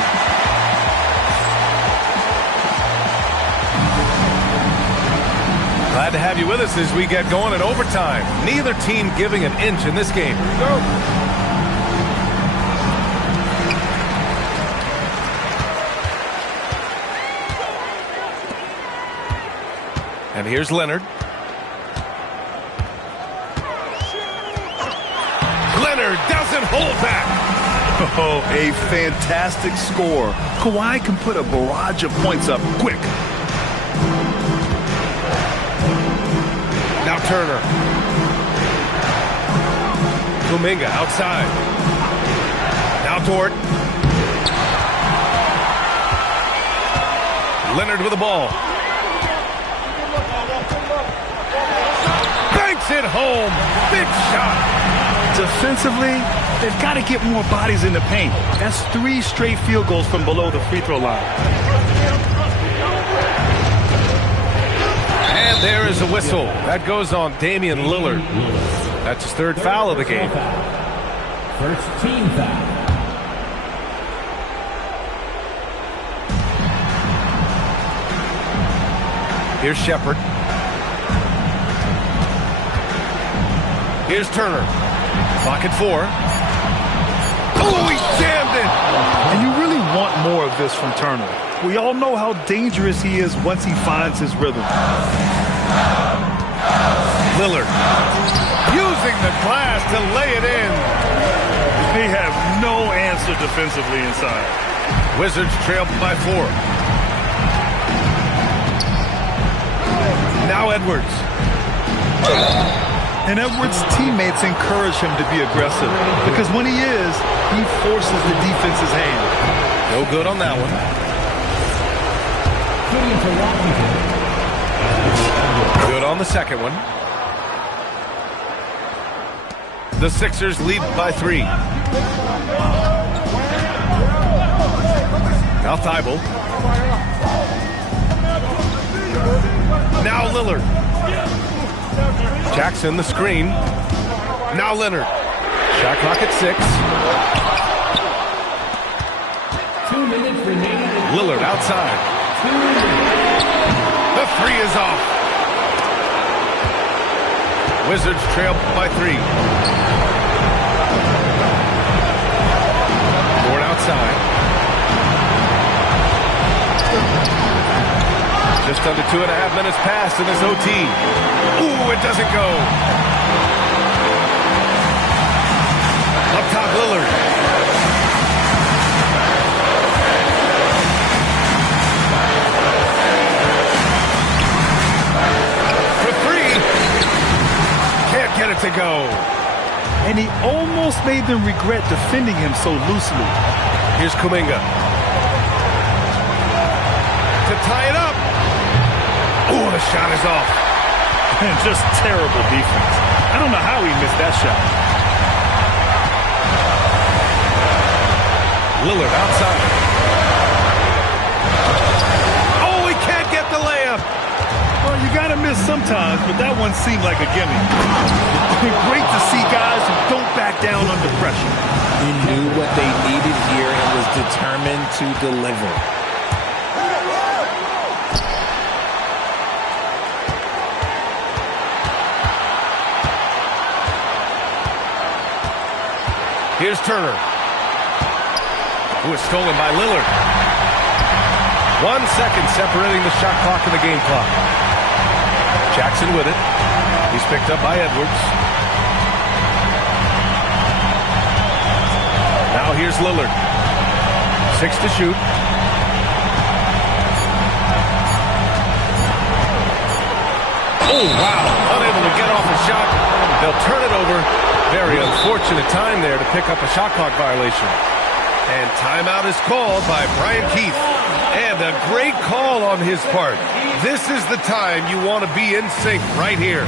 Glad to have you with us as we get going in overtime. Neither team giving an inch in this game. Go. And here's Leonard. Leonard doesn't hold back. Oh, a fantastic score. Kawhi can put a barrage of points up quick. Now Turner. Kuminga outside. Now Dort. Leonard with the ball. Banks it home. Big shot. Defensively, they've got to get more bodies in the paint. That's 3 straight field goals from below the free throw line. And there is a whistle. That goes on Damian Lillard. That's his 3rd foul of the game. First team foul. Here's Shepard. Here's Turner. Clock at 4. Oh, he jammed it! And you really want more of this from Turner. We all know how dangerous he is once he finds his rhythm. Lillard using the glass to lay it in. They have no answer defensively inside. Wizards trail by 4. Now Edwards. And Edwards' teammates encourage him to be aggressive because when he is, he forces the defense's hand. No good on that one. Good on the second one. The Sixers lead by 3. Now Thibault. Now Lillard. Jackson, the screen. Now Leonard. Shot clock at 6. 2 minutes remaining. Lillard outside. The 3 is off. Wizards trail by 3. Ford outside. Just under 2.5 minutes passed in this OT. Ooh, it doesn't go. Up top, Lillard. For 3. Can't get it to go. And he almost made them regret defending him so loosely. Here's Kuminga. To tie it up. Oh, the shot is off. And just terrible defense. I don't know how he missed that shot. Lillard outside. Oh, he can't get the layup. Well, you got to miss sometimes, but that one seemed like a gimme. Great to see guys who don't back down under pressure. He knew what they needed here and was determined to deliver. Here's Turner, who is stolen by Lillard. 1 second separating the shot clock and the game clock. Jackson with it. He's picked up by Edwards. Now here's Lillard. 6 to shoot. Oh, wow. Unable to get off a shot. They'll turn it over. Very unfortunate time there to pick up a shot clock violation. And timeout is called by Brian Keith. And a great call on his part. This is the time you want to be in sync right here.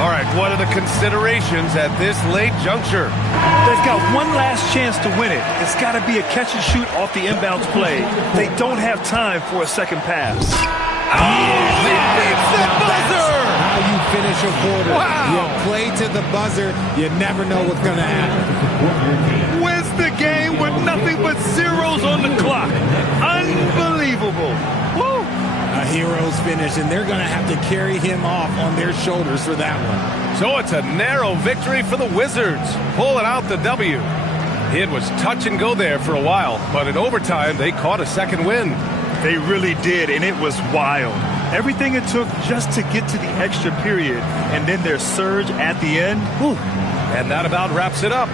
All right, what are the considerations at this late juncture? They've got one last chance to win it. It's got to be a catch and shoot off the inbounds play. They don't have time for a second pass. Oh, he beats the buzzer! How you finish a quarter. Wow. You have played right to the buzzer. You never know what's going to happen. Wins the game with nothing but zeros on the clock. Unbelievable. Woo! A hero's finish, and they're going to have to carry him off on their shoulders for that one. So it's a narrow victory for the Wizards, pulling out the W. It was touch and go there for a while, but in overtime, they caught a second win. They really did, and it was wild. Everything it took just to get to the extra period, and then their surge at the end. Whew. And that about wraps it up.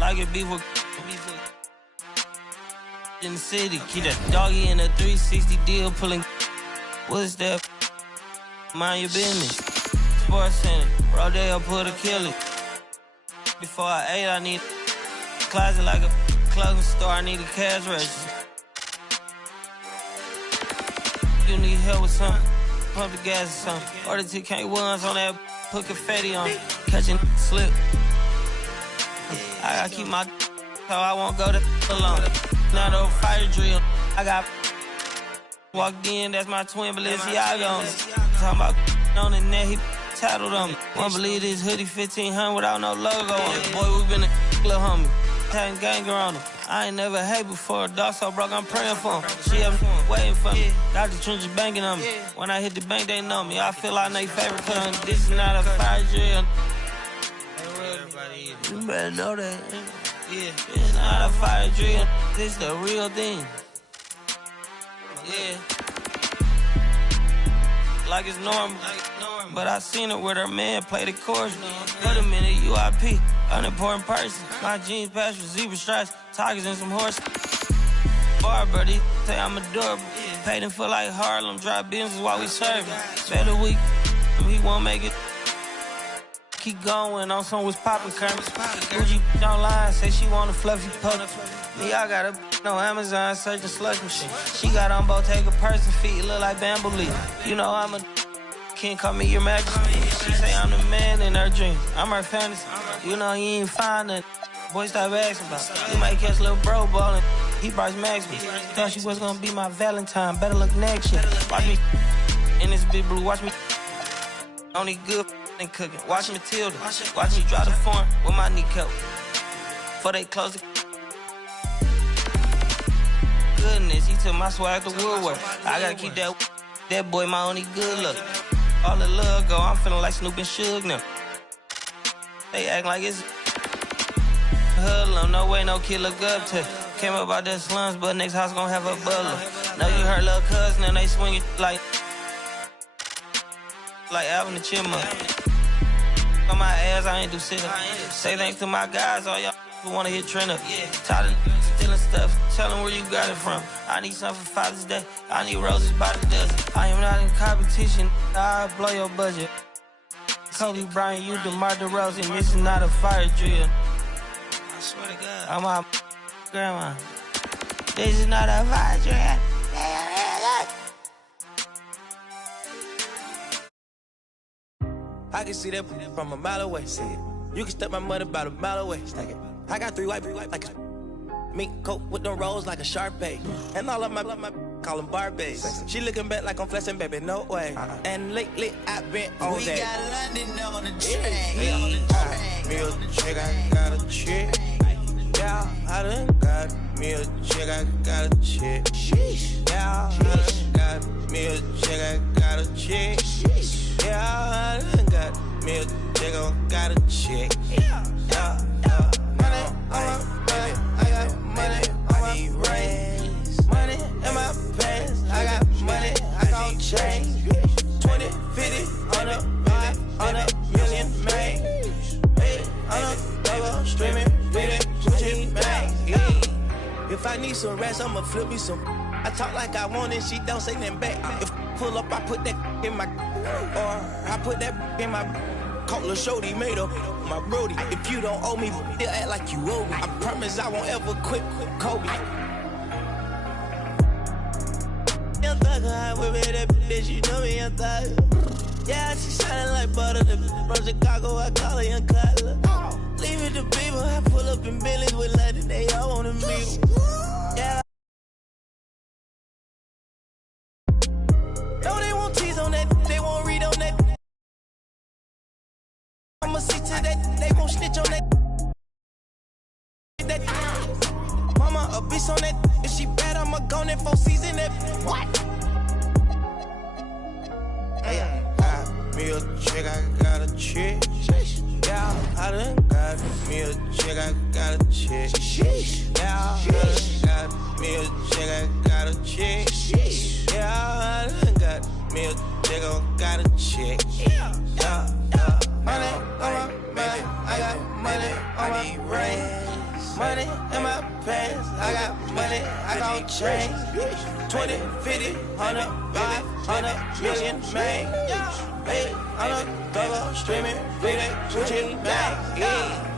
Like it be with in the city, keep that doggy in a 360 deal, pulling. What's that? Mind your business. Sports Center, Rodeo put a killer. Before I ate, I need a closet like a clothing store. I need a cash register. You need help with something? Pump the gas or something. Order 2K1s on that, put confetti on it. Catching slip. I gotta keep my so I won't go to alone. Not a fire drill. I got walked in, that's my twin Balenciaga on it. Talking about on the net, he tattled on me. Won't believe this hoodie 1500 without no logo on it. Boy, we been a little homie. Having ganger on him. I ain't never hate before. Dog so broke, I'm praying for him. She up waiting for me. Dr. Trench is banking on me. When I hit the bank, they know me. I feel like they favorite cause this is not a fire drill. You better know that. Yeah, it's not a fire drill. This the real thing. Yeah. Like it's normal. But I seen it with her man play the chorus. Put him in a UIP, unimportant person. My jeans patch with zebra stripes, tigers and some horses. Barber, they say I'm adorable. Paid him for like Harlem, drive business while we serving. Better week, he won't make it. Keep going on some was poppin' current. Gucci online, say she want a fluffy pup. Me, I got a no Amazon searching slush machine. She got on Bottega person feet, look like bamboo leaf. You know I'm a can't call me your majesty. She say I'm the man in her dreams. I'm her fantasy. You know he ain't find nothing. Boy, stop asking about it. You might catch little bro ballin'. He Bryce Maxwell. Thought she was gonna be my Valentine. Better look next year. Watch me in this big blue. Watch me only good and cooking. Watch Matilda. Watch me drive the farm with my kneecap. Before they close the goodness, he took my swag to Woodward. I gotta keep that boy my only good look. All the love go, I'm feeling like Snoop and Suge now. They act like it's hoodlum, no way no kid look up to. Came up out the slums, but next house gon' have a butler. Know you heard little cousin and they swing it like Alvin the Chipmunk. On my ass, I ain't do shit. Say thanks to my guys, all y'all who wanna hit trend up. Tired of stealing stuff, tell them where you got it from. I need something for Father's Day, I need roses by the dozen. I am not in competition, I'll blow your budget. Kobe Bryant, you DeMar DeRozan, this is not a fire drill. I swear to God, I'm my grandma. This is not a fire drill. I can see that from a mile away. See it. You can step my money about a mile away. Stack it. I got three white like a mink coat with them rolls like a Sharpay. And all of my call them Barbies. She looking back like I'm flexing, baby, no way. And lately I've been on that. We got London on the train. Me a chick, I got a chick. Yeah, I done got me a chick, I got a chick. Yeah, I done got me a chick, I got a chick. Yeah, I done got me a chick, I got a chick. Yeah. Money on my back, I got money on my brains. Money in my pants, I got money, I gon' change. 20, 50, 100, 500 million, man. 800 double streaming, beating, Gucci, man. If I need some rest, I'ma flip me some. I talk like I want it, she don't say nothing back. If pull up, I put that in my, or I put that in my. Call a shorty, made up my brody. If you don't owe me, they'll act like you owe me. I promise I won't ever quit Kobe. like a high whip, that bitch, you know me, I'm tired. Yeah, she shining like butter, the from Chicago, I call her Young Kyler. Leave it to people, I pull up in Billy's with London, they all wanna meet. Yeah. No, they won't tease on that, they won't read on that. I'ma see to that, they won't snitch on that. Mama, a beast on that. If she bad, I'ma go in 4 season that. What? Got me a chick, I got a chick. Yeah, I done got me a chick, I got a chick. Yeah, I done got me a chick, I got a chick. Yeah, I done got me a chick, I got a chick. Yeah. Money on my baby, I got money on my brain. Money in my pants, I got money, I got change. 20, 50, 100, 500 million, man. 800 double streaming, 50, 2 bang.